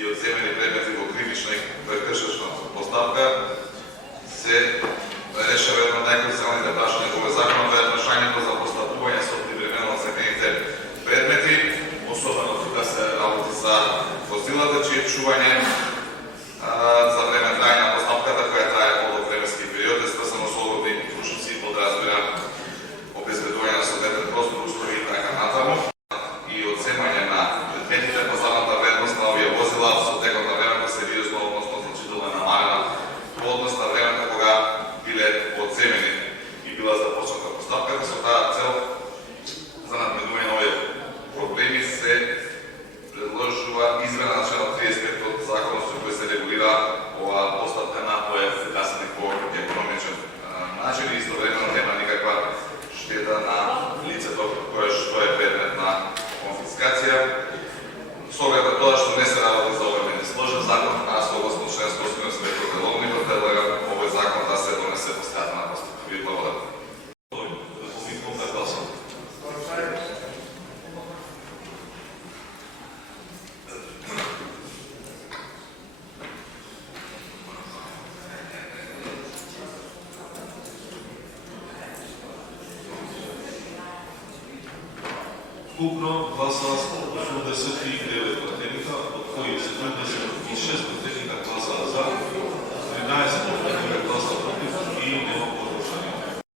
и одземени предмети во кривична и прекршечна постапка се решава едно од најкруцијалните прашања во овој закон, тоа е прашањето за постапување со привремено одземените предмети, особено тука се работи за возилата, чие чување за време трајање на постапката, која трае подолг временски период, е сврзано со одредби ушници и подразбира обезбедување на соодветен простор, услови и така натаму, и одземање на предметите, пазарната вредност на овие возила со текот на времето сериозно, односно значително намалена во однос на времето кога биле одземени и била започната постапката. Со таа цел за надминување на овие проблеми се предложува измена на член 35 од законот со кој се регулира оваа постапка на поефикасен и по-економичен начин и истовремено нема никаква штета на лицето кое што е предмет на конфискација. Со оглед на тоа што не се работи за овој несложен закон, а согласно член 185 од Деловникот предлагам овој закон да се донесе по скратена постапка. Ви благодарам. Ukupno гласа 89 пратеника, од кои 76 пратеника гласа за, 13